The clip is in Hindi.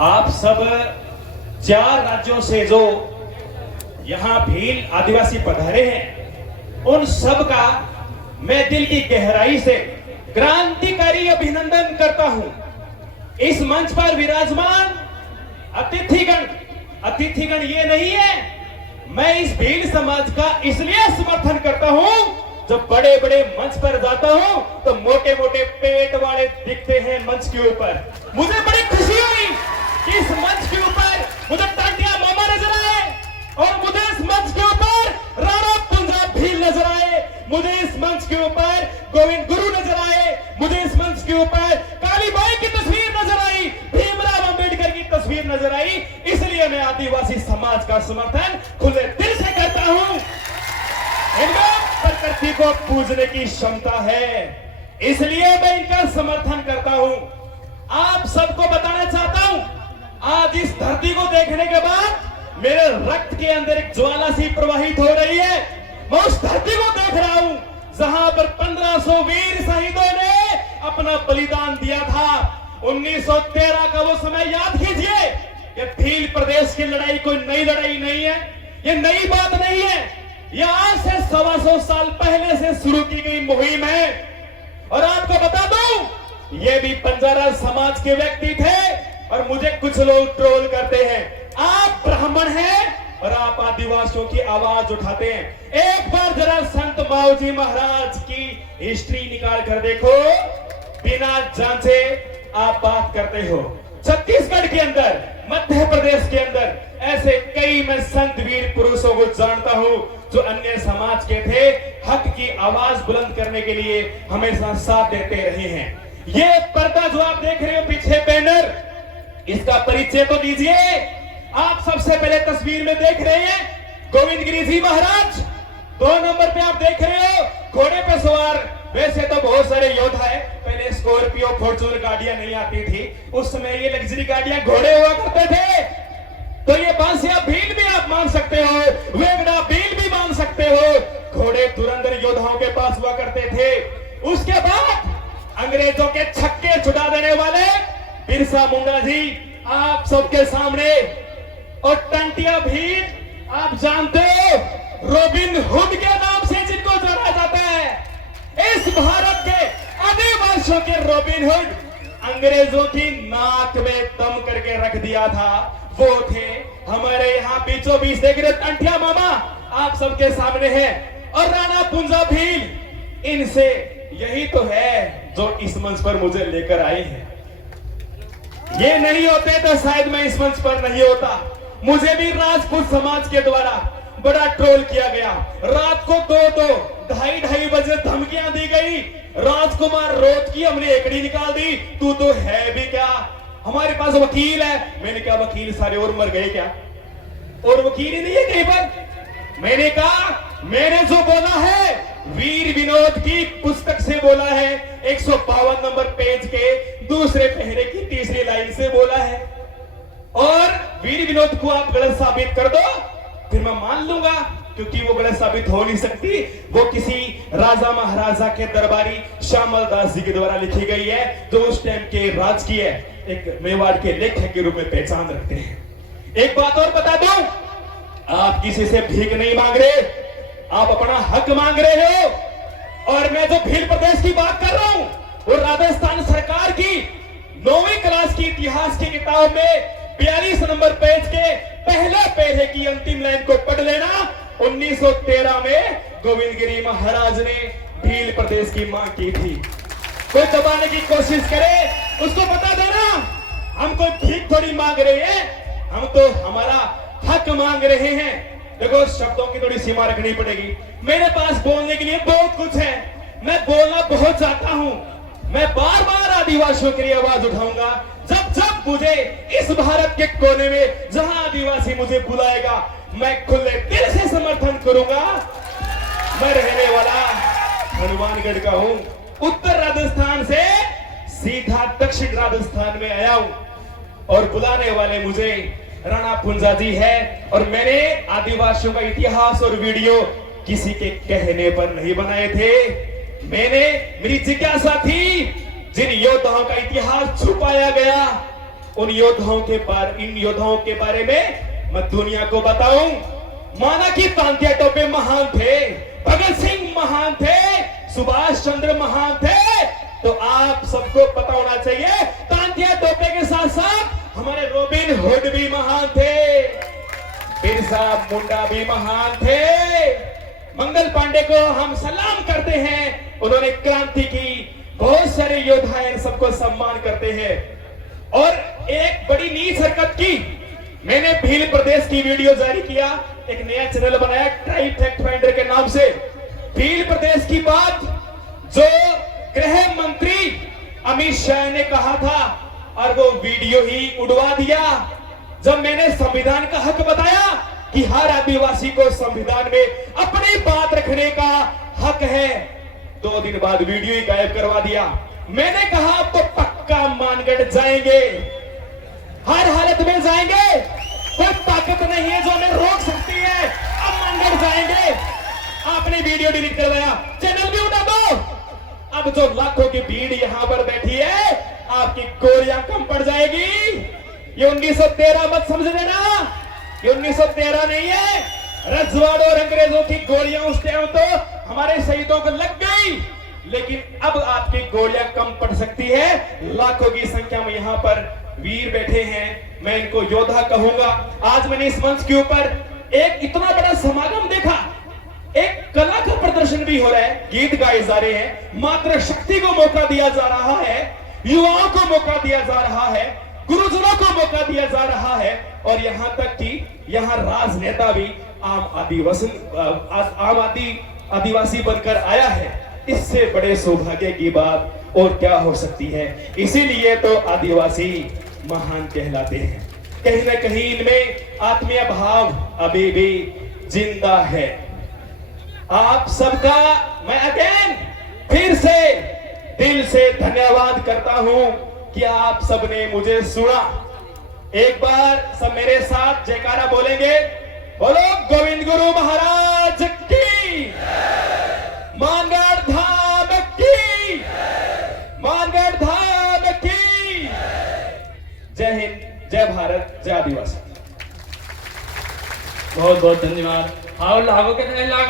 आप सब 4 राज्यों से जो यहाँ भील आदिवासी पधारे हैं, उन सब का मैं दिल की गहराई से क्रांतिकारी अभिनंदन करता हूं। इस मंच पर विराजमान अतिथिगण ये नहीं है, मैं इस भील समाज का इसलिए समर्थन करता हूं, जब बड़े बड़े मंच पर जाता हूं तो मोटे मोटे पेट वाले दिखते हैं मंच के ऊपर। मुझे बड़ी खुशी हुई कि इस मंच के ऊपर मुझे टांटिया मामा नजर आए, और मुझे इस मंच के ऊपर राणा पुंजा भील नजर आए, मुझे इस मंच के ऊपर गोविंद गुरु नजर आए, मुझे इस मंच के ऊपर काली बाई की तस्वीर नजर आई, भीमराव अंबेडकर की तस्वीर नजर आई। इसलिए मैं आदिवासी समाज का समर्थन खुले दिल से करता हूं। इनमें प्रकृति को पूजने की क्षमता है, इसलिए मैं इनका समर्थन करता हूं। आप सबको बताना चाहता हूं, आज इस धरती को देखने के बाद मेरे रक्त के अंदर एक ज्वाला सी प्रवाहित हो रही है। मैं उस धरती को देख रहा हूं जहां पर 1500 वीर शहीदों ने अपना बलिदान दिया था। 1913 का वो समय याद कीजिए। ये भील प्रदेश की लड़ाई कोई नई लड़ाई नहीं है, ये नई बात नहीं है, ये आज से 125 साल पहले से शुरू की गई मुहिम है। और आपको बता दूं, ये भी बंजारा समाज के व्यक्ति थे, और मुझे कुछ लोग ट्रोल करते हैं, आप ब्राह्मण हैं और आप आदिवासियों की आवाज उठाते हैं। एक बार जरा संत माऊजी महाराज की हिस्ट्री निकाल कर देखो, बिना जांचे आप बात करते हो। छत्तीसगढ़ के अंदर, मध्य प्रदेश के अंदर ऐसे कई मैं संत वीर पुरुषों को जानता हूं जो अन्य समाज के थे, हक की आवाज बुलंद करने के लिए हमेशा साथ देते रहे हैं। ये पर्दा जो आप देख रहे हो पीछे बैनर, इसका परिचय तो दीजिए। आप सबसे पहले तस्वीर में देख रहे हैं गोविंद गिरी जी महाराज, 2 नंबर पे आप देख रहे हो घोड़े पे सवार। वैसे तो बहुत सारे योद्धा है, पहले स्कॉर्पियो फॉर्च्यूनर गाड़ियां नहीं आती थी, उस समय ये लग्जरी गाड़ियां घोड़े हुआ करते थे। तो ये बांसिया भील भी आप मान सकते हो, वेगड़ा भील भी मान सकते हो। घोड़े धुरंधर योद्धाओं के पास हुआ करते थे। उसके बाद अंग्रेजों के छक्के छुड़ा देने वाले बिरसा मुंडा जी आप सबके सामने, और टंटिया भील आप जानते हो, रॉबिन हुड के नाम से जिनको जाना जाता है। इस भारत के आदिवासियों के रॉबिन हुड, अंग्रेजों की नाक में दम करके रख दिया था, वो थे हमारे यहाँ बीचों बीच देख रहे टंटिया मामा आप सबके सामने है, और राणा पुंजा भील। इनसे यही तो है जो इस मंच पर मुझे लेकर आए हैं। ये नहीं होते तो शायद मैं इस मंच पर नहीं होता। मुझे भी राजपूत समाज के द्वारा बड़ा ट्रोल किया गया। रात को 2-2, 2:30 बजे धमकियां दी गई। राजकुमार रोज की हमने एकड़ी निकाल दी, तू तो है भी क्या, हमारे पास वकील है। मैंने कहा वकील सारे और मर गए क्या, और वकील ही नहीं है कहीं पर। मैंने कहा मैंने जो बोला है वीर विनोद की पुस्तक से बोला है, 152 नंबर पेज के दूसरे पहरे की तीसरी लाइन से बोला है, और वीर विनोद को आप गलत साबित कर दो फिर मैं मान लूंगा, क्योंकि वो गलत साबित हो नहीं सकती। वो किसी राजा महाराजा के दरबारी श्यामल दास जी के द्वारा लिखी गई है, जो उस टाइम के राजकीय एक मेवाड़ के लेखक के रूप में पहचान रखते हैं। एक बात और बता दूं, आप किसी से भीख नहीं मांग रहे, आप अपना हक मांग रहे हो। और मैं जो भील प्रदेश की बात कर रहा हूं, वो राजस्थान सरकार की 9वीं क्लास की इतिहास की किताब में 42 नंबर पेज के पहले पहले की अंतिम लाइन को पढ़ लेना। 1913 में गोविंद गिरी महाराज ने भील प्रदेश की मांग की थी। कोई दबाने की कोशिश करे उसको बता देना, हम कोई भीख थोड़ी मांग रहे हैं, हम तो हमारा हक मांग रहे हैं। देखो शब्दों की थोड़ी सीमा रखनी पड़ेगी। मेरे पास बोलने के लिए बहुत कुछ है, मैं बोलना बहुत चाहता हूं। मैं बार बार आदिवासियों के लिए आवाज उठाऊंगा, जब जब मुझे इस भारत के कोने में जहां आदिवासी मुझे बुलाएगा, मैं खुले दिल से समर्थन करूंगा। मैं रहने वाला हनुमानगढ़ का हूं, उत्तर राजस्थान से सीधा दक्षिण राजस्थान में आया हूं, और बुलाने वाले मुझे राणा पुंजा जी है। और मैंने आदिवासियों का इतिहास और वीडियो किसी के कहने पर नहीं बनाए थे, मेरी जिज्ञासा थी जिन योद्धाओं का इतिहास छुपाया गया इन योद्धाओं के बारे में मैं दुनिया को बताऊं। माना कि तांत्या टोपे महान थे, भगत सिंह महान थे, सुभाष चंद्र महान थे, तो आप सबको पता होना चाहिए तांत्या टोपे के साथ साथ हमारे रॉबिन हुड भी महान थे, बिरसा मुंडा भी महान थे। मंगल पांडे को हम सलाम करते हैं, उन्होंने क्रांति की। बहुत सारे योद्धा इन सबको सम्मान करते हैं। और एक बड़ी नीच हरकत की, मैंने भील प्रदेश की वीडियो जारी किया, एक नया चैनल बनाया ट्राइब फैक्ट फाइंडर के नाम से। भील प्रदेश की बात जो गृह मंत्री अमित शाह ने कहा था, और वो वीडियो ही उड़वा दिया। जब मैंने संविधान का हक बताया कि हर आदिवासी को संविधान में अपनी बात रखने का हक है, 2 दिन बाद वीडियो ही गायब करवा दिया। मैंने कहा अब तो पक्का मानगढ़ जाएंगे, हर हालत में जाएंगे, कोई ताकत नहीं है जो हमें रोक सकती है, अब मानगढ़ जाएंगे। आपने वीडियो डिलीट करवाया, चैनल भी उठा दो। अब जो लाखों की भीड़ यहां पर बैठी है, आपकी गोलियां कम पड़ जाएगी। ये 1913 मत समझ लेना, ये 1913 नहीं है। रजवाड़ों और अंग्रेजों की गोलियां उस टाइम तो हमारे शहीदों को लग गई, लेकिन अब आपकी गोलियां कम पड़ सकती है। लाखों की संख्या में यहां पर वीर बैठे हैं, मैं इनको योद्धा कहूंगा। आज मैंने इस मंच के ऊपर एक इतना बड़ा समागम देखा, एक कला का प्रदर्शन भी हो रहा है, गीत गाए जा रहे हैं, मात्र शक्ति को मौका दिया जा रहा है, युवाओं को मौका दिया जा रहा है, गुरुजनों को मौका दिया जा रहा है, और यहां तक कि यहां राजनेता भी आदिवासी बनकर आया है। इससे बड़े सौभाग्य की बात और क्या हो सकती है। इसीलिए तो आदिवासी महान कहलाते हैं। कहीं ना कहीं इनमें आत्मीय भाव अभी भी जिंदा है। आप सबका मैं अगेन फिर से दिल से धन्यवाद करता हूं कि आप सबने मुझे सुना। एक बार सब मेरे साथ जयकारा बोलेंगे, बोलो गोविंद गुरु महाराज की, मानगढ़ धाम की, मानगढ़ धाम की। जय हिंद, जय भारत, जय आदिवासी। बहुत बहुत धन्यवाद। आओ लागो के लागो।